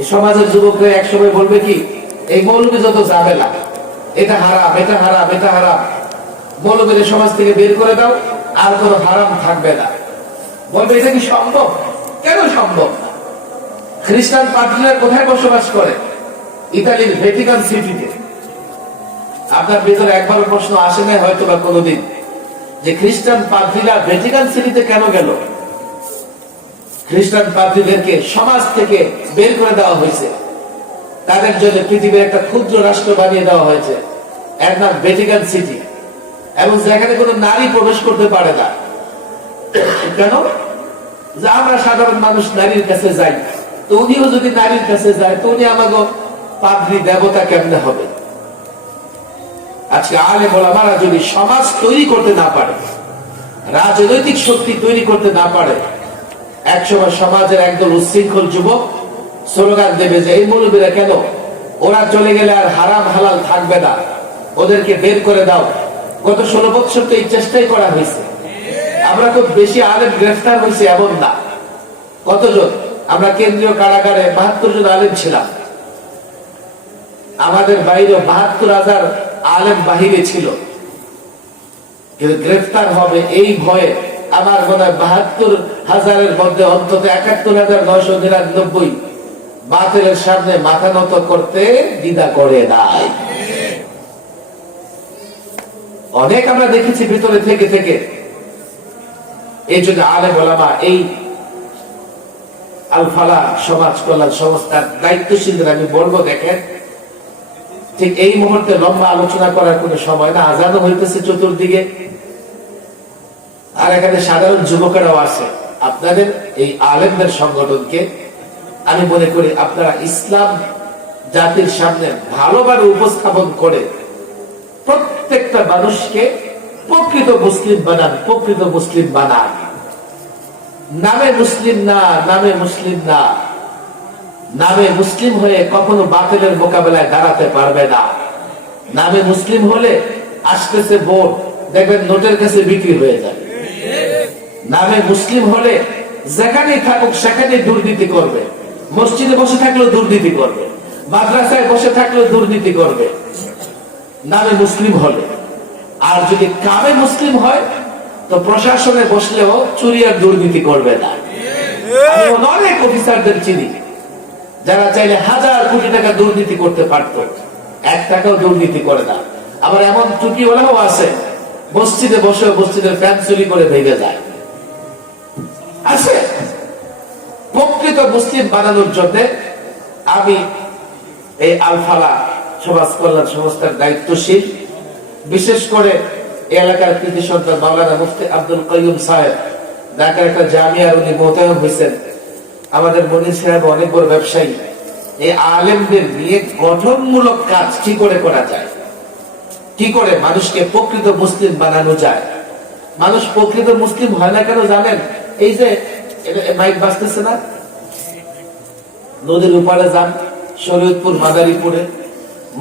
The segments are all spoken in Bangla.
এই সমাজের যুবকরা একসময় বলবে কি, এই মৌলবী যত ঝামেলা, এটা হারাম, এটা হারাম, এটা হারাম, মৌলবীর সমাজ থেকে বের করে দাও, আর কোনো হারাম থাকবে না। বলবে এটা কি সম্ভব? কেন সম্ভব না? খ্রিস্টান পাদ্রীরা কোথায় বসবাস করে? ইতালির ভ্যাটিকান সিটিতে। আপনার ভিতরে একবার প্রশ্ন আসে না হয়তো বা কোনোদিন, যে খ্রিস্টান পাদ্রীরা ভ্যাটিকান সিটিতে কেন গেল? খ্রিস্টান পাদ্রীদেরকে সমাজ থেকে বের করে দেওয়া হয়েছে, তাদের জন্য পৃথিবীর একটা ক্ষুদ্র রাষ্ট্র বানিয়ে দেওয়া হয়েছে, এর নাম ভ্যাটিকান সিটি, এবং যেখানে কোনো নারী প্রবেশ করতে পারে না। কেন? যে আমরা সাধারণ মানুষ নারীর কাছে যাই, তো উনিও যদি নারীর কাছে যায়, তো উনি আমাকে পাদ্রী দেবতা কেমনে হবে? আজকে আলেম ওলামারা যদি সমাজ তৈরি করতে না পারে, রাজনৈতিক শক্তি তৈরি করতে না পারে, একসময় সমাজের একদল উচ্ছৃঙ্খল যুবক স্লোগান দেবে যে এই মৌলবীরা কেন, ওরা চলে গেলে আর হারাম হালাল থাকবে না, ওদেরকে বের করে দাও। গত 16 বছর তো এই চেষ্টাই করা হয়েছে। আমরা খুব বেশি আলেম গ্রেফতার হয়েছে এমন না। কতজন? আমরা কেন্দ্রীয় কারাগারে 72 জন আলেম ছিলাম। আমাদের বাইরে 72,000 আলেম বাহিরে ছিল, কিন্তু গ্রেফতার হবে এই ভয়ে আমার মনে হয় 72,000-এর মধ্যে অন্তত 71,999 বাতিলের সামনে মাথা নত করতে দ্বিধা করে নাই। অনেক আমরা দেখেছি ভিতরে থেকে থেকে। এই জন্য আলেম ওলামা, এই আল ফালাহ সমাজ কল্যাণ সংস্থার দায়িত্বশীলদের আমি বলবো, দেখেন, ঠিক এই মুহূর্তে লম্বা আলোচনা করার কোন সময় না। আজানও হইতেছে চতুর্দিকে, আর এখানে সাধারণ যুবকেরাও আছে। আপনাদের এই আলেমদের সংগঠনকে আমি মনে করি আপনারা ইসলাম জাতির সামনে ভালোভাবে উপস্থাপন করে প্রত্যেকটা মানুষকে প্রকৃত মুসলিম বানান, প্রকৃত মুসলিম বানান। নামে মুসলিম না, নামে মুসলিম না, নামে মুসলিম হয়ে কখনো বাতিলের মোকাবেলায় দাঁড়াতে পারবে না। নামে মুসলিম হলে আসতেছে ভোট, দেখবেন নোটের কাছে বিক্রি হয়ে যাবে। নামে মুসলিম হলে যেখানেই থাকুক সেখানেই দুর্নীতি করবে, মসজিদে বসে থাকলেও দুর্নীতি করবে, মাদ্রাসায় বসে থাকলেও দুর্নীতি করবে, নামে মুসলিম হলে। আর যদি কামে মুসলিম হয়, তো প্রশাসনে বসলেও চুরি আর দুর্নীতি করবে না। আমি অনেক অফিসারদের চিনি যারা চাইলে 1000 কোটি টাকা দুর্নীতি করতে পারতো, 1 টাকাও দুর্নীতি করে না। আবার এমন টুপিওয়ালাও আছে, মসজিদে বসে মসজিদের ফ্যান চুরি করে ভেঙে যায়। আছে। প্রকৃত মুসলিম বানানোর জন্য আমি এই আল ফালাহ সমাজ কল্যাণ সংস্থার দায়িত্বশীল, বিশেষ করে এলাকার কৃতি সন্তান মাওলানা মুফতি আব্দুল কাইয়ুম সাহেব, ঢাকার একটা জামিয়ার উনি মোতায়েন হয়েছেন। আমাদের মনির সাহেব অনেক বড় ব্যবসায়ী। এই আলেমদের নিয়ে গঠনমূলক কাজ কি করে করা যায়, কি করে মানুষকে প্রকৃত মুসলিম বানানো যায়। মানুষ প্রকৃত মুসলিম হয় না কেন জানেন? এই যে মাইক বাজতেছে না, নদীর উপারে যান, শরীয়তপুর মাদারীপুরে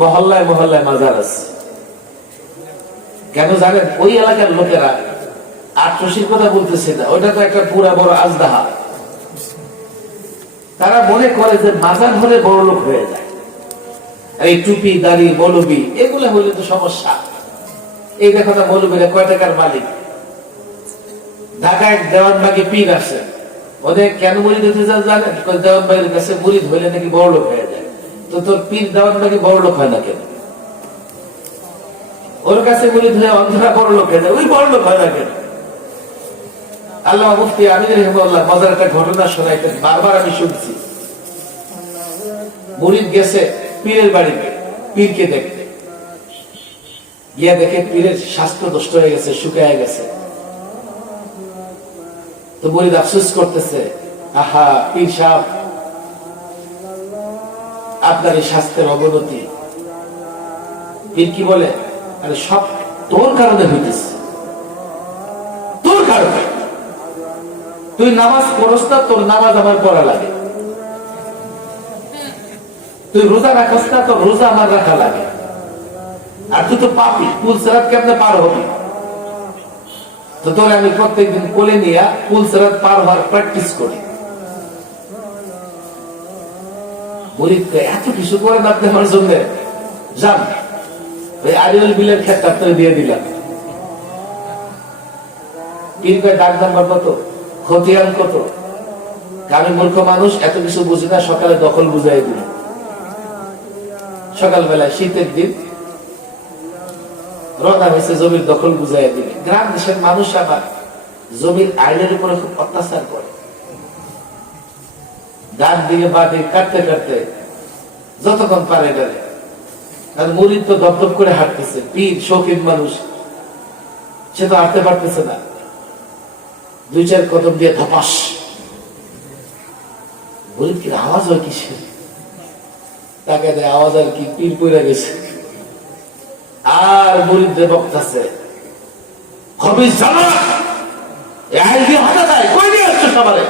মহল্লায় মহল্লায় মাজার আছে। কেন জানেন? ওই এলাকার লোকেরা আটরশির কথা বলতেছে না, ওইটা তো একটা পুরা বড় আজদাহা। তারা মনে করে যে মাজার হলে বড় লোক হয়ে যায়, এই টুপি দাড়ি মৌলবী এগুলো হলে তো সমস্যা। এই দেখো না, মৌলবীরা কয় টাকার মালিক। ঢাকায় দেওয়ানবাগে পীর আছে, ওদের কেন মুরিদ হতে চান জানেন? দেওয়ানবাগের কাছে মুরিদ হইলে নাকি বড় লোক হয়ে যায়। তো তোর পীর দেওয়ানবাগে বড় লোক হয় না কেন? ওর কাছে মুরিদ হয়ে অন্ধরা বড় লোক হয়ে যায়, ওই বড় লোক হয় না কেন? আল্লাহ মুফতি আমিন রাহিমাহুল্লাহ মজার একটা ঘটনা শোনাইতেন, বারবার আমি শুনছি। মুরিদ গেছে পীরের বাড়িতে পীরকে দেখতে, গিয়া দেখে পীরের স্বাস্থ্য নষ্ট হয়ে গেছে, শুকায় গেছে। তো মুরিদ আফসোস করতেছে, আহা পীর সাহেব, আপনার এই স্বাস্থ্যের অবনতি। পীর কি বলে? আরে সব তোর কারণে হইতেছে, তোর কারণে। তুই নামাজ পড়স না, তোর নামাজ আমার পড়া লাগে। তুই রোজা রাখাস না, তোর রোজা আমার রাখা লাগে। আর তুই তো পাপি, পুল সিরাত কেমনে পার হবি? তো তোর আমি প্রত্যেকদিন কোলে নিয়ে পুল সিরাত পার হওয়ার প্র্যাকটিস করি। মুরিদকে এত কিছু করেন আপনি আমার জন্য, যান ওই আরিউল বিলের ক্ষেত আপনাকে দিয়ে দিলাম। পীর কয় ডাক নাম্বার কত, খতিয়ান কত? আমি মূর্খ মানুষ, এত কিছু বুঝি না, সকালে দখল বুঝাই দিল। সকালবেলায় শীতের দিন রওনা হয়েছে জমির দখল বুঝাই দিলে। গ্রাম দেশের মানুষ আবার জমির আইনের উপরে খুব অত্যাচার করে, ডান দিকে বা দিকে কাটতে কাটতে যতক্ষণ পারে গেলে। মুরিদ তো দপদপ করে হাঁটতেছে, পীর শৌখিন মানুষ, সে তো হাঁটতে পারতেছে না। 2-4 কদম দিয়ে ধপাস, মুরিদ কি আওয়াজ হয় কিসের? তাকে দেয় আওয়াজ আর কি, পীর পড়ে গেছে। আর মুরিদ দে বক্তাছে, খবিস জানা এই দিয়ে হাঁটা যায়, কই নিয়ে আসছো সবারে?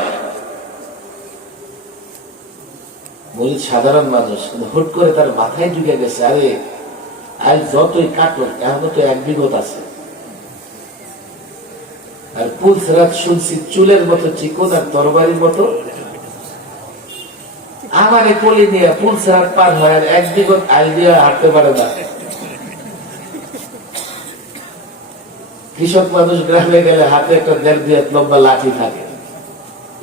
মুরিদ সাধারণ মানুষ, হুট করে তার মাথায় ঢুকে গেছে, আরে আজ যতই কাটল এখনো তো 1 বিঘত আছে। আর পুলসরাত শুনছি চুলের মতো চিকন আর তরবারির মতো। আমারে কোলে নিয়ে পুলসরাত পার হয় আর 1 বিঘত আইল দিয়ে হাঁটতে পারে না। কৃষক মানুষ গ্রামে গেলে হাতে একটা 1.5 হাত লম্বা লাঠি থাকে,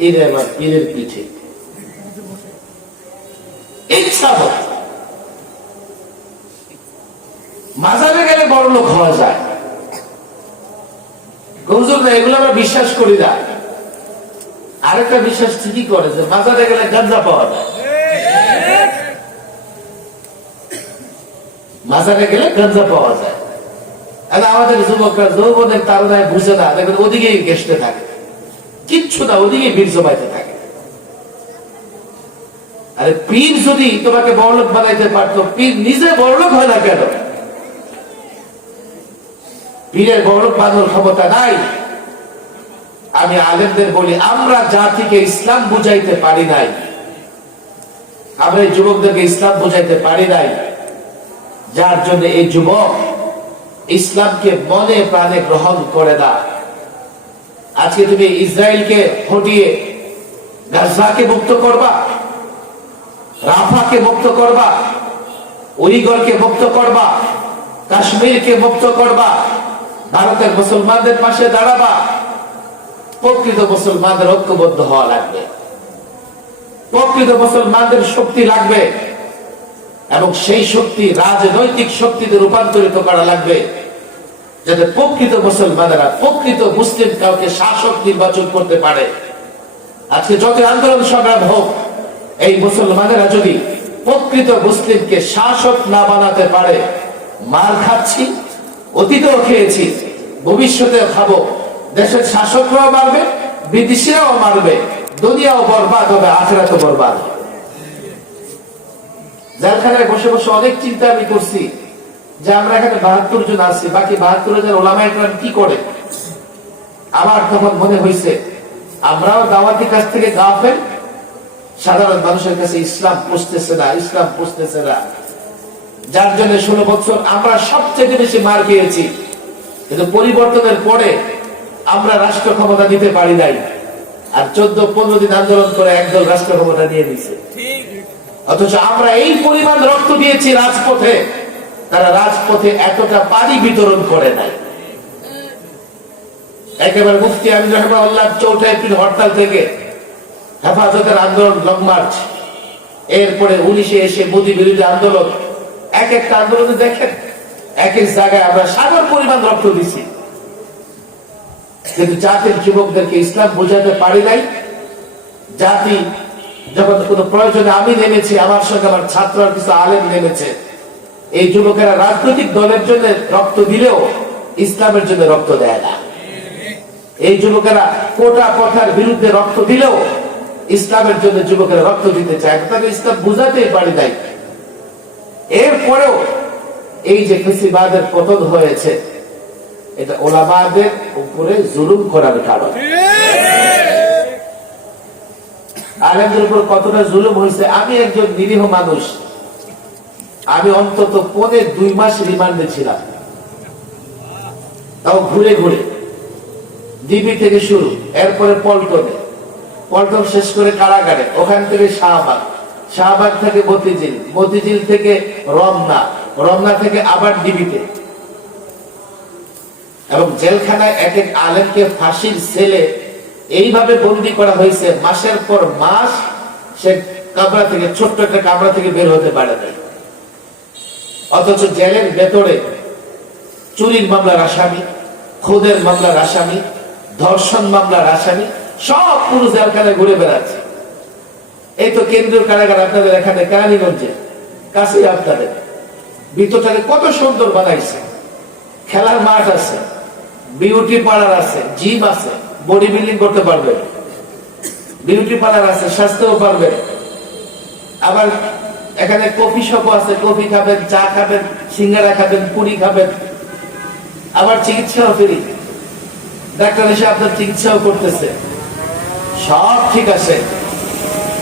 এর আমার পীরের পিঠে মাজারে গেলে বড় লোক হওয়া যায়। এগুলো আমরা বিশ্বাস করি না। আরেকটা বিশ্বাস ঠিকই করে যে মাজারে গেলে গাঁজা পাওয়া যায়, মাজারে গেলে গাঁজা পাওয়া যায়। আমাদের যুবকরা যৌবনের তারনায় বুঝে না, দেখবেন ওদিকেই গেসতে থাকে, কিচ্ছু না, ওদিকে বীর জমাইতে থাকে। আরে পীর যদি তোমাকে বড়লোক বানাইতে পারতো, পীর নিজে বড়লোক হয় না কেন? পীরের বড়লোক বানানোর ক্ষমতা নাই। আমি আলেমদের বলি, আমরা জাতিকে ইসলাম বুঝাইতে পারি নাই, আমরা এই যুবকদেরকে ইসলাম বুঝাইতে পারি নাই, যার জন্য এই যুবক ইসলামকে মনে প্রাণে গ্রহণ করে না। আজকে তুমি ইসরায়েলকে হটিয়ে গাজাকে মুক্ত করবা, রাফাকে মুক্ত করবা, উইগরকে মুক্ত করবা, কাশ্মীরকে মুক্ত করবা, ভারতের মুসলমানদের পাশে দাঁড়াবা। প্রকৃত মুসলমানদের ঐক্যবদ্ধ হওয়া লাগবে, প্রকৃত মুসলমানদের শক্তি লাগবে, এবং সেই শক্তি রাজনৈতিক শক্তিতে রূপান্তরিত করা লাগবে, যাতে প্রকৃত মুসলমানেরা প্রকৃত মুসলিম কাউকে শাসক নির্বাচন করতে পারে। আজকে যত আন্দোলন সংগ্রাম হোক, এই মুসলমানেরা যদি প্রকৃত মুসলিমকে শাসক না বানাতে পারে, মার খাচ্ছি, অতীতেও খেয়েছি, ভবিষ্যতেও খাবো। দেশের শাসকরাও মারবে, বিদেশিরাও মারবে, দুনিয়াও বরবাদ হবে, আখিরাতও বরবাদ হবে। জেলখানায় বসে বসে অনেক চিন্তা আমি করছি যে আমরা এখানে 72 জন আছি, বাকি 72,000 ওলামায়ে কেরাম কি করে? আমার তখন মনে হয়েছে আমরাও দাওয়াতি কাজ থেকে গাফেল, সাধারণ মানুষের কাছে ইসলাম পৌঁছতেছে না, ইসলাম পৌঁছতেছে না, যার জন্য 16 বছর আমরা সবচেয়ে বেশি মার খেয়েছি। কিন্তু পরিবর্তনের পরে আমরা রাষ্ট্র ক্ষমতা নিতে পারি নাই, আর 14-15 দিন আন্দোলন করে একদল রাষ্ট্র ক্ষমতা নিয়ে নিছে। অথচ আমরা এই পরিমাণ রক্ত দিয়েছি রাজপথে, তারা রাজপথে এতটা পানি বিতরণ করে নাই। একেবারে মুফতি আমিন রাহমাহুল্লাহ 4 এপ্রিল হরতাল থেকে হেফাজতের আন্দোলন, লং মার্চ, এরপরে 19-এ এসে মোদী বিরোধী আন্দোলন, এক একটা আন্দোলনে দেখেন এক এক জায়গায় আমরা সাগর পরিমাণ রক্ত দিছি, কিন্তু জাতির যুবকদেরকে ইসলাম বোঝাতে পারি নাই। জাতি যখন কোনো প্রয়োজনে আমি নেমেছি, আমার সঙ্গে আমার ছাত্র আর কিছু আলেম নেমেছে, এই যুবকেরা রাজনৈতিক দলের জন্য রক্ত দিলেও ইসলামের জন্য রক্ত দেয় না। এই যুবকেরা কোটা প্রথার বিরুদ্ধে রক্ত দিলেও ইসলামের জন্য যুবকেরা রক্ত দিতে চায়, তাদের ইসলাম বুঝাতেই পারি নাই। এরপরেও এই যে ফেসিবাদের পতন হয়েছে, এটা ওলামাদের উপরে জুলুম করার কারণ। আলেমদের উপর কতটা জুলুম হয়েছে, আমি একজন নিরীহ মানুষ, আমি অন্তত 2 মাস রিমান্ডে ছিলাম, তাও ঘুরে ঘুরে, ডিবি থেকে শুরু, এরপরে পল্টনে, পল্টন শেষ করে কারাগারে, ওখান থেকে শাহবাগ, শাহবাগ থেকে মতিঝিল, মতিঝিল থেকে রমনা, রমনা থেকে আবার ডিবিতে, এবং জেলখানায় এক এক আলেমকে ফাঁসির সেলে এইভাবে বন্দী করা হয়েছে, মাসের পর মাস সে কামরা থেকে, ছোট্ট একটা কামরা থেকে বের হতে পারে না। অথচ জেলের ভেতরে চুরির মামলার আসামি, খুদের মামলার আসামি, ধর্ষণ মামলার আসামি সব পুরো জেলখানায় ঘুরে বেড়াচ্ছে। এই তো কেন্দ্রীয় কারাগার আপনাদের এখানে কেরানীগঞ্জে কাছে, আপনাদের ভিতরটাকে কত সুন্দর বানাইছে, খেলার মাঠ আছে, বিউটি পার্লার আছে, জিম আছে, বডি বিল্ডিং করতে পারবে, বিউটি পার্লার আছে, স্বাস্থ্যও পারবে। আবার এখানে কফি শপ আছে, কফি খাবেন, চা খাবেন, সিঙ্গারা খাবেন, পুরি খাবেন। আবার চিকিৎসাও ফ্রি, ডাক্তার এসে আপনার চিকিৎসাও করতেছে, সব ঠিক আছে।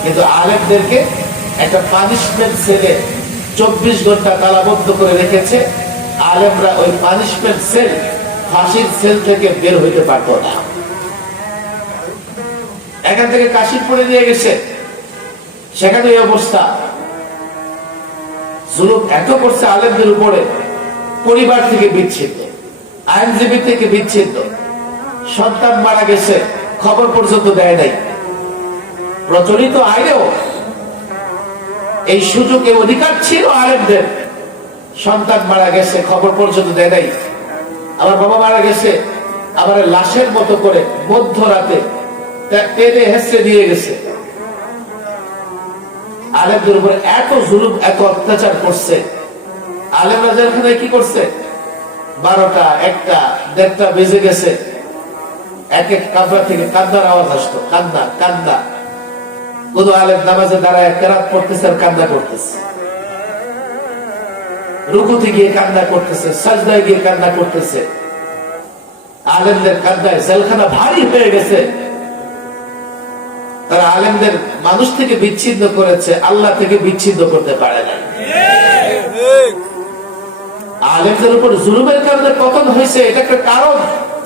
কিন্তু আলেমদেরকে একটা পানিশমেন্ট সেলে 24 ঘন্টা তালাবদ্ধ করে রেখেছে। আলেমরা ওই পানিশমেন্ট সেল, ফাঁসির সেল থেকে বের হইতে পারত না। এখান থেকে কাশিমপুরে নিয়ে গেছে, সেখানে এই অবস্থা। জুলুম এত করছে আলেমদের উপরে, পরিবার থেকে বিচ্ছিন্ন, আইনজীবী থেকে বিচ্ছিন্ন, সন্তান মারা গেছে খবর পর্যন্ত দেয় নাই। প্রচলিত আইনেও এই সুযোগে অধিকার ছিল আলেমদের, সন্তান মারা গেছে খবর পর্যন্ত দেয় নাই। আমার বাবা মারা গেছে, আবার লাশের মতো করে মধ্যরাতে টেনে হেসড়ে দিয়ে গেছে। আলেমদের উপরে এত জুলুম, এত অত্যাচার করছে। আলেমরা জেলখানায় কি করছে, 12টা, 1টা, 1:30টা বেজে গেছে, এক এক কামরা থেকে কান্নার আওয়াজ আসতো, কান্না কান্না। কোন আলেম নামাজে দাঁড়ায় কেরাত পড়তেছে আর কান্না করতেছে, রুকুতে গিয়ে কান্না করতেছে, সাজদায় গিয়ে কান্না করতেছে। আলেমদের কান্নায় জেলখানা ভারী হয়ে গেছে। তারা আলেমদের মানুষ থেকে বিচ্ছিন্ন করেছে, আল্লাহ থেকে বিচ্ছিন্ন করতে পারে না। আলেমদের উপর জুলুমের কারণে পতন হয়েছে, এটা একটা কারণ।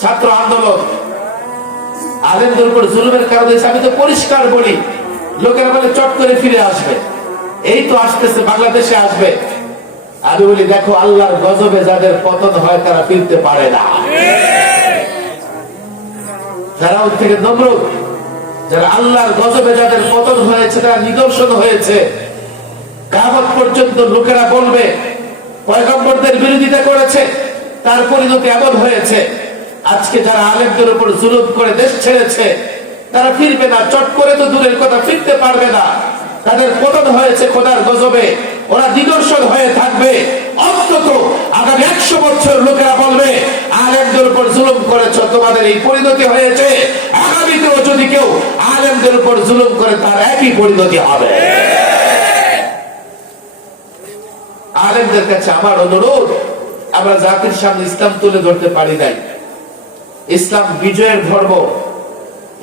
ছাত্র আন্দোলন আলেমদের উপর জুলুমের কারণে, আমি তো পরিষ্কার বলি, লোকেরা বলে চট করে ফিরে আসবে, এই তো আসতেছে, বাংলাদেশে আসবে। আমি বলি দেখো, আল্লাহর গজবে যাদের পতন হয় তারা ফিরতে পারে না। ফেরাউন থেকে নমরুদ, যারা আল্লাহর গজবে যাদের পতন হয়েছে, তারা নিদর্শন হয়েছে। কিয়ামত পর্যন্ত লোকেরা বলবে পয়গম্বরদের বিরোধিতা করেছে, তার পরিণতি এমন হয়েছে। আজকে যারা আলেমদের উপর জুলুম করে দেশ ছেড়েছে, তারা ফিরবে না, চট করে তো দূরের কথা, ফিরতে পারবে না। তাদের পতন হয়েছে খোদার গজবে, ওরা নিদর্শন হয়ে থাকবে। অন্তত আগামী 100 বছর লোকেরা বলবে আলেমদের উপর জুলুম করেছ, তোমাদের এই পরিণতি হয়েছে। আগামীতেও যদি কেউ আলেমদের উপর জুলুম করে, তার একই পরিণতি হবে। আলেমদের কাছে আমার অনুরোধ, আমরা জাতির সামনে ইসলাম তুলে ধরতে পারি নাই। ইসলাম বিজয়ের ধর্ম,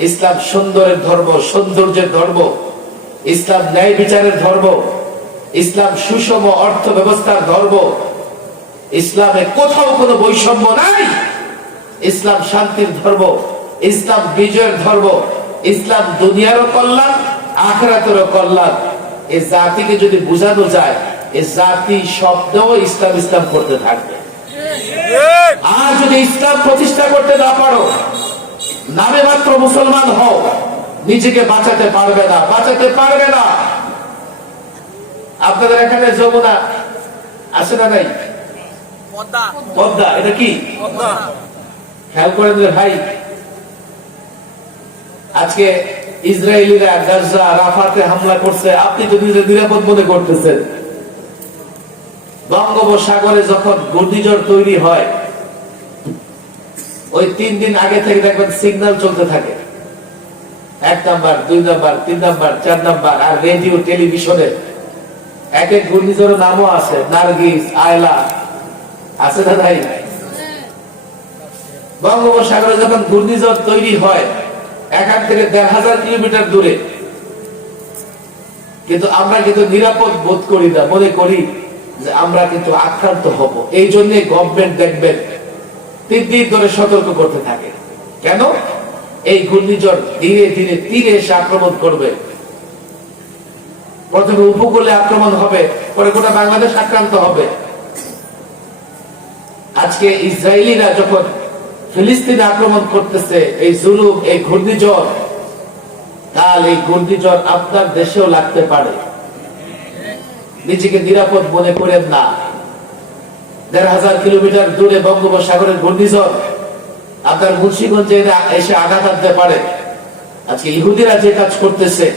ইসলাম সুন্দরের ধর্ম, সৌন্দর্যের ধর্ম, ইসলাম ন্যায় বিচারের ধর্ম, ইসলাম সুষম অর্থ ব্যবস্থার ধর্ম। ইসলামে কোথাও কোনো বৈষম্য নাই। ইসলাম শান্তির ধর্ম, ইসলাম বিজয়ের ধর্ম, ইসলাম দুনিয়ারও কল্যাণ, আখিরাতেরও কল্যাণ। এই জাতিকে যদি বোঝানো যায়, এই জাতি শব্দও ইসলাম ইসলাম করতে থাকবে। আর যদি ইসলাম প্রতিষ্ঠা করতে না পারো, নামে মাত্র মুসলমান হও, নিজেকে বাঁচাতে পারবে না, বাঁচাতে পারবে না। আপনাদের এখানে যমুনা আছে না নাই? পদ্মা, এটা কি খেয়াল করেন ভাই? আজকে ইসরায়েলিরা গাজা, রাফাতে হামলা করছে, আপনি তো নিজে নিরাপদ মনে করতেছেন। বঙ্গোপসাগরে যখন ঘূর্ণিঝড় তৈরি হয়, ওই 3 দিন আগে থেকে দেখবেন সিগন্যাল চলতে থাকে, 1 নাম্বার, 2 নাম্বার, 3 নাম্বার, 4 নাম্বার। আর রেডিও টেলিভিশনে এক এক ঘূর্ণিঝড়ের নামও আছে, নার্গিস, আয়লা, আছে না ভাই? বঙ্গোপসাগরে যখন ঘূর্ণিঝড় তৈরি হয়, এখান থেকে 1,500 কিলোমিটার দূরে, কিন্তু আমরা কিন্তু নিরাপদ বোধ করি না, মনে করি যে আমরা কিন্তু আক্রান্ত হব। এই জন্য গভর্নমেন্ট দেখবেন 3 দিন ধরে সতর্ক করতে থাকে। কেন? এই ঘূর্ণিঝড় ধীরে ধীরে তীরে এসে আক্রমণ করবে। প্রথমে উপকূলে আক্রমণ হবে, পরে গোটা বাংলাদেশ আক্রান্ত হবে। আজকে ইসরায়েলিরা যখন ফিলিস্তিনে আক্রমণ করতেছে, এই জুলুম, এই ঘূর্ণিঝড়, কাল এই ঘূর্ণিঝড় আপনার দেশেও লাগতে পারে। নিজেকে নিরাপদ মনে করেন না। ১,৫০০ কিলোমিটার দূরে বঙ্গোপসাগরের ঘূর্ণিঝড় আপনার মুন্সিগঞ্জে এসে আঘাত আনতে পারে। আজকে ইহুদিরা যে কাজ করতেছে,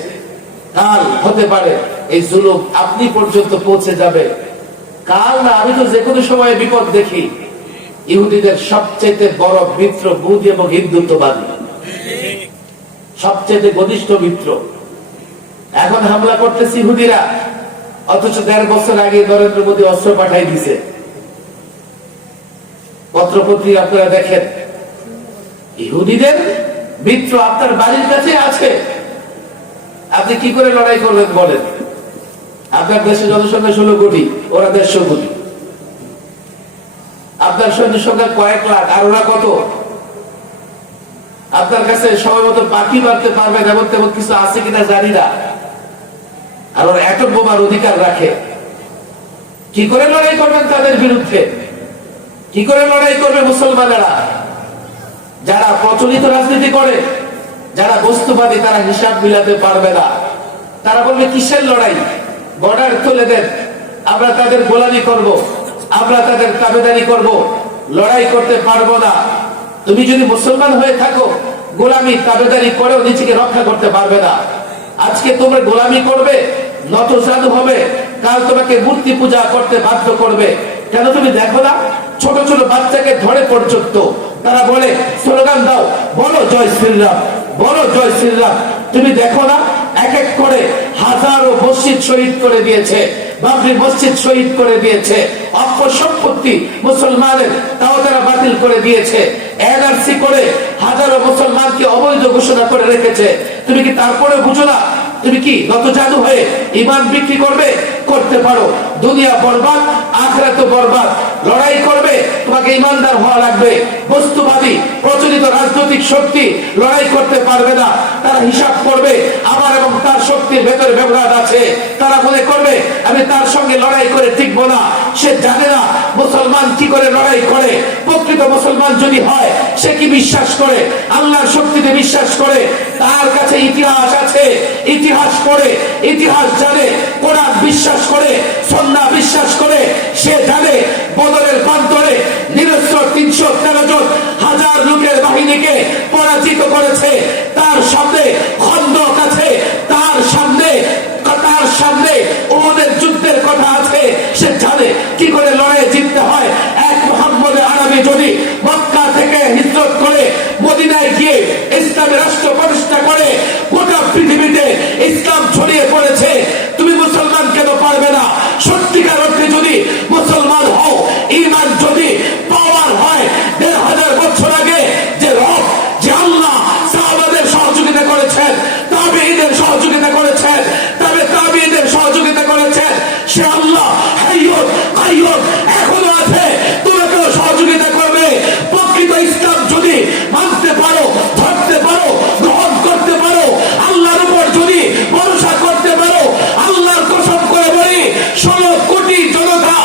কাল হতে পারে এই জুলুম আপনি পর্যন্ত পৌঁছে যাবে। কাল না, আমি তো যে কোনো সময় বিপদ দেখি। ইহুদিদের সবচেয়ে বড় মিত্র বুদ্ধি এবং হিন্দুত্ববাদী, সবচেয়ে ঘনিষ্ঠ মিত্র। এখন হামলা করতেছে ইহুদিরা, অথচ ১.৫ বছর আগে নরেন্দ্র মোদী অস্ত্র পাঠাই দিছে। পত্রপত্রিকা আপনারা দেখেন, ইহুদিদের মিত্র আপনার বাড়ির কাছে আছে। আপনি কি করে লড়াই করবেন বলেন? আপনার দেশের জনসংখ্যা ১৬ কোটি, ওরা ১৫০ কোটি। আপনার সৈন্য সংখ্যা কয়েক লাখ, আর ওরা কত? আপনার কাছে সময় মতো পাখি মারতে পারবেন এমন তেমন কিছু আছে কিনা জানি না, আর ওরা এটম বোমার অধিকার রাখে। কি করে লড়াই করবেন তাদের বিরুদ্ধে? কি করে লড়াই করবে মুসলমানেরা? যারা প্রচলিত রাজনীতি করে, যারা বস্তুবাদী, তারা হিসাব মিলাতে পারবে না। তারা বলবে কিসের লড়াই? বর্ডার তুলে দেন, আমরা তাদের গোলামি করব, আমরা তাদের তাবেদারি করব, লড়াই করতে পারবো না। তুমি যদি মুসলমান হয়ে থাকো, গোলামি তাবেদারি করেও নিজেকে রক্ষা করতে পারবে না। আজকে তোমরা গোলামি করবে, নত জাদু হবে, কাল তোমাকে মূর্তি পূজা করতে বাধ্য করবে। কেন তুমি দেখো না, ছোট ছোট বাচ্চাকে ধরে পর্যন্ত তারা বলে স্লোগান দাও, বলো জয় শ্রীরাম, বলো জয় শ্রীরাম। তুমি দেখো না, এক এক করে হাজারো মসজিদ শহীদ করে দিয়েছে, বাবরি মসজিদ শহীদ করে দিয়েছে, অক্ষ সম্পত্তি মুসলমানের তাও তারা বাতিল করে দিয়েছে, এনআরসি করে হাজারো মুসলমানকে অবৈধ ঘোষণা করে রেখেছে। তুমি কি তারপরে বুঝো না? তুমি কি নত জাদু হয়ে ইমান বিক্রি করবে? করতে পারো। দুনিয়া বরবাদ, আখিরাত বরবাদ। লড়াই করবে, তোমাকে ইমানদার হওয়া লাগবে। বস্তুবাদী প্রচলিত রাজনৈতিক শক্তি লড়াই করতে পারবে না। তারা হিসাব করবে আমার এবং তার শক্তির ভেতরে ব্যবধান আছে। তারা মনে করবে আমি তার সঙ্গে লড়াই করে টিকবো না। সে জানে না মুসলমান কি করে লড়াই করে। প্রকৃত মুসলমান যদি হয়, সে কি বিশ্বাস করে? আল্লাহর শক্তিতে বিশ্বাস করে। তার কাছে ইতিহাস আছে, ইতিহাস পড়ে, ইতিহাস জানে, কোরআন বিশ্বাস করে, সুন্নাহ বিশ্বাস করে। সে জানে বদরের প্রান্তরে নিরস্ত্র ৩১৩ জন হাজার লোকের বাহিনীকে পরাজিত করেছে। তার সামনে খন্দক আছে, তার সামনে ওদের যুদ্ধের কথা আছে। সে জানে কি করে লড়াই জিততে হয়। এক মুহাম্মদ আরবি যদি মক্কা থেকে হিজরত করে মদিনায় গিয়ে ইসলামী রাষ্ট্র প্রতিষ্ঠা করে, গোটা পৃথিবীতে ইসলাম ছড়িয়ে পড়েছে। তুমি মুসলমান কেন পারবে না? সত্যিকার অর্থে যদি মুসলমান হও, ঈমান যদি পাওয়ার হয়, ১,৫০০ বছর আগে যে রব, যে আল্লাহ সাহাবাদের সহযোগিতা করেছেন, তাবেঈদের সহযোগিতা করেছেন, তাবেঈদের সহযোগিতা করেছেন, সে আল্লাহ হাইয়ুন কাইয়ুম এখনো আছে, তোমাকেও সহযোগিতা করবে। প্রকৃত ইসলাম যদি মানতে পারো, ধরতে পারো, গ্রহণ করতে পারো, আল্লাহর উপর যদি ভরসা করতে পারো, আল্লাহর কসম করে বলি ১৬ কোটি জনতা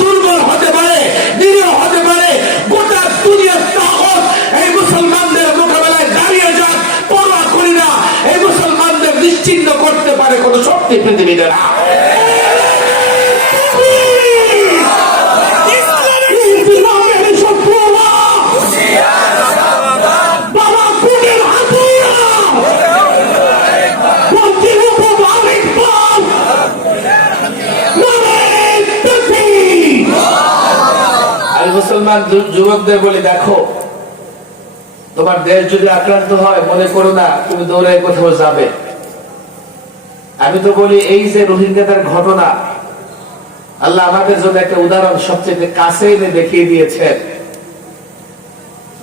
দুর্বল হতে পারে, নিরীহ হতে পারে, গোটা দুনিয়ার তাকত এই মুসলমানদের মোকাবেলায় দাঁড়িয়ে যাক, পরোয়া করি না। এই মুসলমানদের নিশ্চিহ্ন করতে পারে কোন শক্তি পৃথিবীতে না। মুসলমান যুবকদের বলে, দেখো তোমার দেশ যদি আক্রান্ত হয়, মনে করো না তুমি দৌড়ে কোথাও যাবে। আমি তো বলি, এই যে রোহিঙ্গাদের ঘটনা, আল্লাহ আমাদের জন্য একটা উদাহরণ সবচেয়ে কাছে এনে দেখিয়ে দিয়েছেন।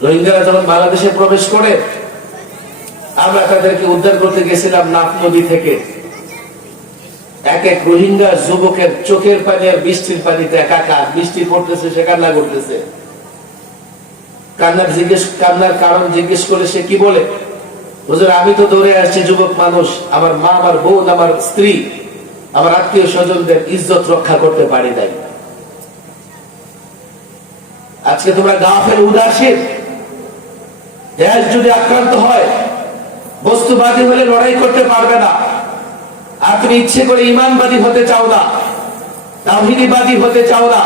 রোহিঙ্গারা যখন বাংলাদেশে প্রবেশ করে, আমরা তাদেরকে উদ্ধার করতে গেছিলাম নাফ নদী থেকে। এক এক রোহিঙ্গা যুবকের চোখের পানি আর বৃষ্টির পানিতে একাকার। বৃষ্টি পড়তেছে, সে কান্না করতেছে। কান্নার কারণ জিজ্ঞেস করে সে কি বলে, হুজুর আমি তো দৌড়ে আসছি, যুবক মানুষ, আমার মা, আমার বোন, আমার স্ত্রী, আমার আত্মীয় স্বজনদের ইজ্জত রক্ষা করতে পারি নাই। আজকে তোমরা গাফেল, উদাসীন। দেশ যদি আক্রান্ত হয়, বস্তুবাদী হলে লড়াই করতে পারবে না। আর তুমি ইচ্ছে করে ইমানবাদী হতে চাও না, তাওহীদবাদী হতে চাও না।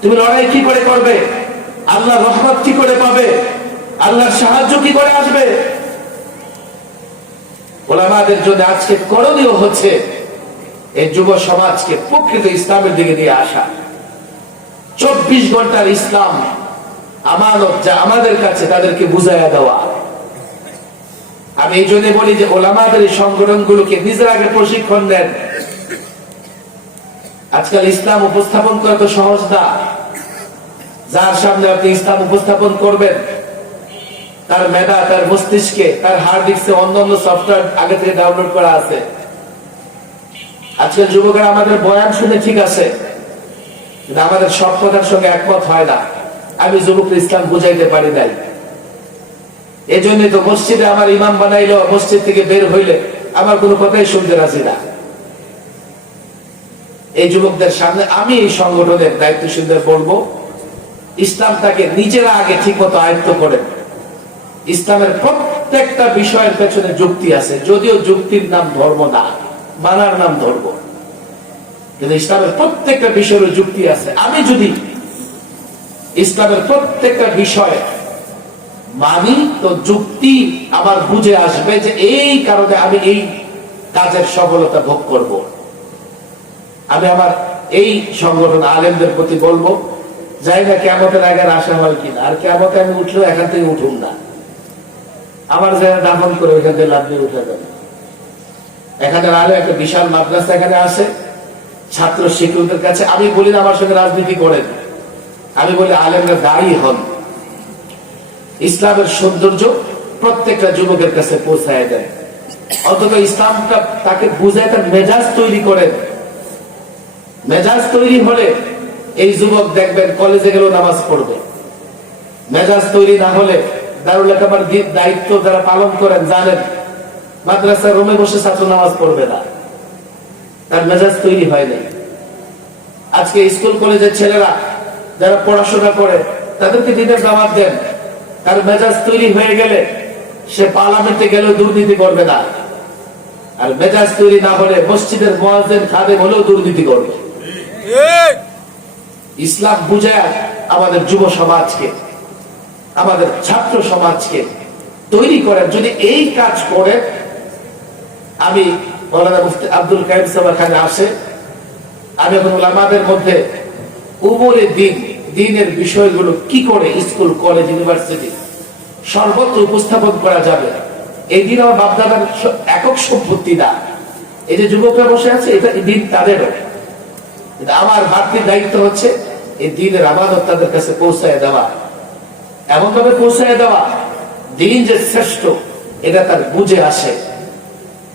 তুমি লড়াই কি করে করবে? আল্লাহর রহমত কি করে পাবে? আল্লাহর সাহায্য কি করে আসবে? ওলামাদের জন্য আজকে করণীয় হচ্ছে এই যুব সমাজকে প্রকৃত ইসলামের দিকে নিয়ে আসা। 24 ঘন্টার ইসলাম আমানত যা আমাদের কাছে, তাদেরকে বুঝাইয়া দেওয়া। আমি এই জন্য বলি যে ওলামাদের এই সংগঠনগুলোকে নিজের আগে প্রশিক্ষণ দেন। আজকাল ইসলাম উপস্থাপন করা তো সহজ না। যার সামনে আপনি ইসলাম উপস্থাপন করবেন, তার মেধা, তার মস্তিষ্কে, তার হার্ড ডিস্কে অন্যান্য সফটওয়্যার আগে থেকে ডাউনলোড করা আছে। আজকাল যুবকরা আমাদের বয়ান শুনে ঠিক আছে, কিন্তু আমাদের সব কথার সঙ্গে একমত হয় না। আমি যুবকরা ইসলাম বুঝাইতে পারি নাই। এই জন্য তো মসজিদে আমার ইমাম বানাইলো, মসজিদ থেকে বের হইলে আমার কোনো কথাই শুনতে রাজি না। এই যুবকদের সামনে আমি এই সংগঠনের দায়িত্বশীলদের বলবো, ইসলামটাকে নিজেরা আগে ঠিক মতো আয়ত্ত করেন। ইসলামের প্রত্যেকটা বিষয়ের পেছনে যুক্তি আছে, যদিও যুক্তির নাম ধর্ম না, মানার নাম ধর্ম, কিন্তু ইসলামের প্রত্যেকটা বিষয়ের যুক্তি আছে। আমি যদি ইসলামের প্রত্যেকটা বিষয় মানি, তো যুক্তি আমার বুঝে আসবে যে এই কারণে আমি এই কাজের সফলতা ভোগ করব। আমি আমার এই সংগঠন আলেমদের প্রতি বলবো, যাই না কিয়ামতের আগে আসা হয় কিনা, আর কিয়ামতে আমি উঠলেও এখান থেকে উঠুন না। আমার যারা দাফন করে ওইখান থেকে লাভ দিয়ে উঠে যাবে। এখানে আলে একটা বিশাল মাদ্রাসা এখানে আসে, ছাত্র শিক্ষকদের কাছে আমি বলি না আমার সঙ্গে রাজনীতি করেন, আমি বলি আলেমরা দায়ী হন, ইসলামের সৌন্দর্য প্রত্যেকটা যুবকের কাছে পৌঁছায় দেন। অন্তত ইসলামটা তাকে বুঝায়, তার মেজাজ তৈরি করেন। মেজাজ তৈরি হলে এই যুবক দেখবেন কলেজে গেলেও নামাজ পড়বে। মেজাজ তৈরি না হলে দারুল আকাবার দায়িত্ব যারা পালন করেন জানেন, মাদ্রাসার রুমে বসে ছাত্র নামাজ পড়বে না, তার মেজাজ তৈরি হয় নাই। আজকে স্কুল কলেজের ছেলেরা যারা পড়াশোনা করে তাদেরকে দিনের দাওয়াত দেন, তার মেজাজ তৈরি হয়ে গেলে সে পার্লামেন্টে গেলেও দুর্নীতি করবে না। আর মেজাজ তৈরি না হলে মসজিদের মুয়াজ্জিন খাদেম হলেও দুর্নীতি করবে। ইসলাম বুঝায় আমাদের যুব সমাজকে, আমাদের ছাত্র সমাজকে তৈরি করেন। যদি এই কাজ করে, আমি মৌলানা মুফতি আব্দুল কাইম সাহেব এখানে আসে, আমি এখন ওলামাদের মধ্যে উমরে দিনের বিষয়গুলো কি করে স্কুল, কলেজ, ইউনিভার্সিটি সর্বত্র উপস্থাপন করা যাবে, এই দিন আমার বাপদাদার একক সম্পত্তি না। এই যে যুবকরা বসে আছে, এটা দিন তাদেরও। আমার বাড়তির দায়িত্ব হচ্ছে এই দিনের আমানত তাদের কাছে পৌঁছায় দেওয়া, এমন ভাবে পৌঁছায় দেওয়া দিন যে শ্রেষ্ঠ এটা তার বুঝে আসে।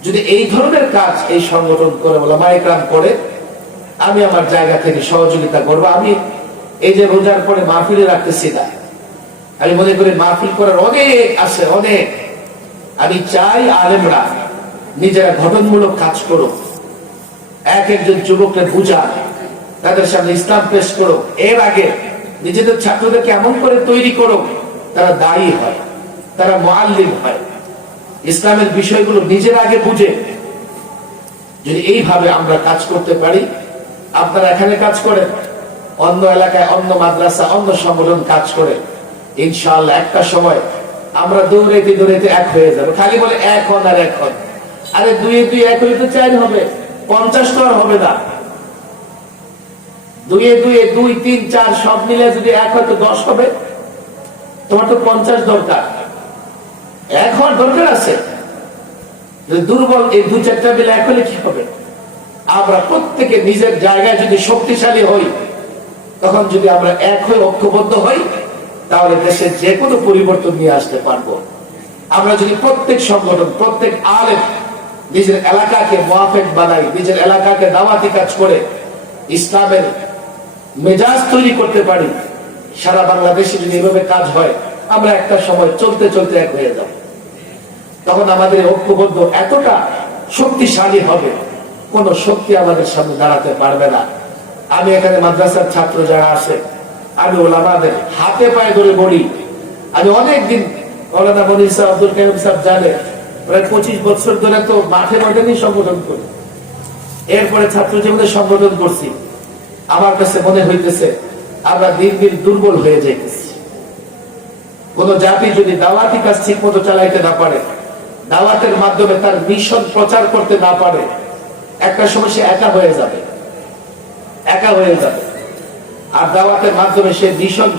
যদি এই ধরনের কাজ এই সংগঠন করে, ওলামায়ে কেরাম করে, আমি আমার জায়গা থেকে সহযোগিতা করবো। আমি এই যে রোজার পরে মাহফিলে রাখতেছি না, আমি মনে করি মাহফিল করার অনেক আছে, অনেক। আমি চাই আলেমরা নিজেরা গঠনমূলক কাজ করো, এক একজন যুবককে বুঝা, তাদের সামনে ইসলাম পেশ করো। এর আগে নিজেদের ছাত্রদেরকে এমন করে তৈরি করো তারা দায়ী হয়, তারা মুআল্লিম হয়, ইসলামের বিষয়গুলো নিজের আগে বুঝে। যদি এইভাবে আমরা কাজ করতে পারি, আপনারা এখানে কাজ করেন, অন্য এলাকায়, অন্য মাদ্রাসা, অন্য সংগঠন কাজ করে, ইনশাআল্লাহ একটা সময় আমরা দৌড়াইতে দৌড়াইতে এক হয়ে যাবে। খালি বলে এক হন আর এক হন, আরে দুই দুই এক হলে তো 4 হবে, 50 তো আর হবে না। দুই দুই 2 3 4 সব মিলে যদি এক হয় তো 10 হবে। তোমার তো 50 দরকার, এক হওয়ার দরকার আছে। দুর্বল এই 2-4টা মিলে এক হলে কি হবে? আমরা প্রত্যেকে নিজের জায়গায় যদি শক্তিশালী হই, তখন যদি আমরা এক হয়ে ঐক্যবদ্ধ হই, তাহলে দেশের যে কোনো পরিবর্তন নিয়ে আসতে পারবো। আমরা যদি প্রত্যেক সংগঠন, প্রত্যেক আলেম নিজের এলাকাকে মুআফেক বানাই, নিজের এলাকাকে দাওয়াতি কাজ করে ইসলামের মেজাজ তৈরি করতে পারি, সারা বাংলাদেশে যদি এভাবে কাজ হয়, আমরা একটা সময় চলতে চলতে এক হয়ে যাব। তখন আমাদের ঐক্যবদ্ধ এতটা শক্তিশালী হবে, কোন শক্তি আমাদের সামনে দাঁড়াতে পারবে না। আমি এখানে মাদ্রাসার ছাত্র যারা আছে, আমি ওলামাদের হাতে পায়ে ধরে বলি, আমি অনেকদিন মৌলানা মনির সাহেব, আব্দুল কাইয়ুম সাহেব জানে, প্রায় 25 বছর ধরে তো মাঠে ময়দানেই সংগঠন করি। এরপরে ছাত্র জীবনে সংগঠন করছি। আমার কাছে মনে হইতেছে আমরা দিন দিন দুর্বল হয়ে যাইতেছি। কোন জাতি যদি দাওয়াতি কাজ ঠিক মতো চালাইতে না পারে, দাওয়াতের মাধ্যমে তার মিশন প্রচার করতে না পারে, একটা সময় সে একা হয়ে যাবে, একা হয়ে যাবে। আর দাওয়াতের মাধ্যমে সে মিশন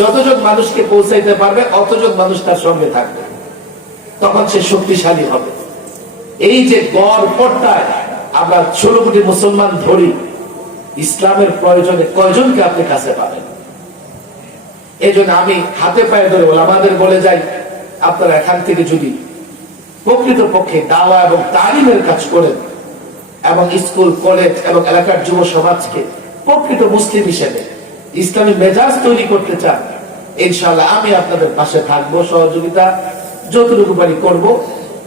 যতজন মানুষকে পৌঁছাইতে পারবে, অতজন মানুষ তার সঙ্গে থাকবে, তখন সে শক্তিশালী হবে। এই যে গড় পর্দায় আমরা 16 কোটি মুসলমান ধরি, ইসলামের প্রয়োজনে কয়জনকে আপনি কাছে পাবেন? এই জন্য আমি হাতে পায়ে ধরে ওলামাদের বলে যাই, আপনারা এখান থেকে যদি প্রকৃত পক্ষে দাওয়া এবং তালিমের কাজ করেন এবং স্কুল কলেজ এবং এলাকার যুব সমাজকে প্রকৃত মুসলিম হিসেবে ইসলামী মেজাজ তৈরি করতে চান, ইনশাআল্লাহ আমি আপনাদের পাশে থাকবো, সহযোগিতা যতটুকু পারি করবো।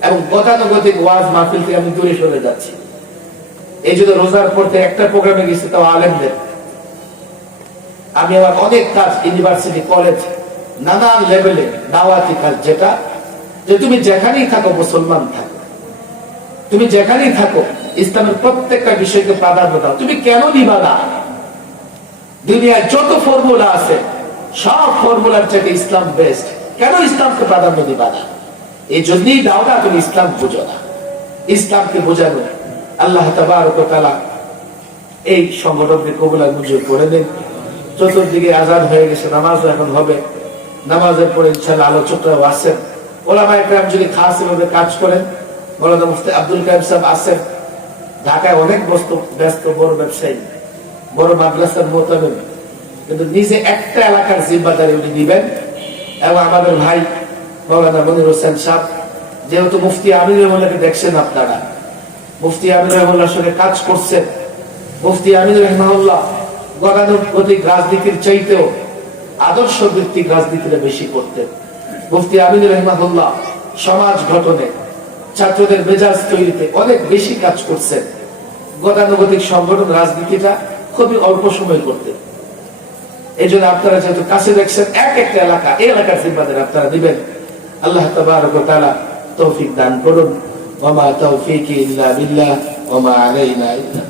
এবং গতানুগতিক ওয়াজ মাহফিল থেকে আমি দূরে সরে যাচ্ছি। এই জন্য রোজার পর থেকে একটা প্রোগ্রামে গেছি, তাও আলেমদের। আমি আমার অনেক কাজ ইউনিভার্সিটি, কলেজ, নানান লেভেলে দাওয়াতি কাজ, যেটা যে তুমি যেখানেই থাকো মুসলমান থাকো, তুমি যেখানেই থাকো ইসলামের প্রত্যেকটা বিষয়কে প্রাধান্য দাও। তুমি কেন দিবা না? দুনিয়ায় যত ফর্মুলা আছে, সব ফর্মুলার থেকে ইসলাম বেস্ট। কেন ইসলামকে প্রাধান্য দিবা না? এই জন্যই দাও না, তুমি ইসলাম বুঝো না। ইসলামকে বোঝানো আল্লাহ তাবারক ওয়া তাআলা এই সংগঠনকে কবুল আর মঞ্জুর করে দেন। চতুর্দিকে আজান হয়ে গেছে, নামাজও এখন হবে। নামাজের পরে ইনশাআল্লাহ আলোচকরাও আছেন। ওলামায়ে কেরাম যদি খাস ভাবে কাজ করেন, মওলানা মুফতি আব্দুল কাইয়ুম সাহেব আছেন, ঢাকায় অনেক ব্যস্ত বড় ব্যবসায়ী, বড় মাদ্রাসার মোতাবেক, কিন্তু নিজে একটা এলাকার জিম্মাদারি উনি নিবেন। এবং আমাদের ভাই মওলানা মনির হোসেন সাহেব, যেহেতু মুফতি আমির রহমানকে দেখছেন আপনারা, মুফতি আমির রহমানের সঙ্গে কাজ করছেন। মুফতি আমির রহমানুল্লাহ গতানুগতিক রাজনীতির চাইতেও আদর্শ ভিত্তিক রাজনীতিটা বেশি করতেন। মুফতি আমির রহমানুল্লাহ সমাজ গঠনে, ছাত্রদের মেজাজ তৈরিতে অনেক বেশি কাজ করছেন। গতানুগতিক সংগঠন রাজনীতিটা খুবই অল্প সময় করতেন। এই জন্য আপনারা যেহেতু কাছে দেখছেন, এক একটা এলাকা, এই এলাকার জিম্মাদারি আপনারা দিবেন। আল্লাহ তাবারক ওয়া তাআলা তৌফিক দান করুন। ওয়া মা তাওফীকি ইল্লা বিল্লাহ ওয়া মা আলাইনা ইল্লা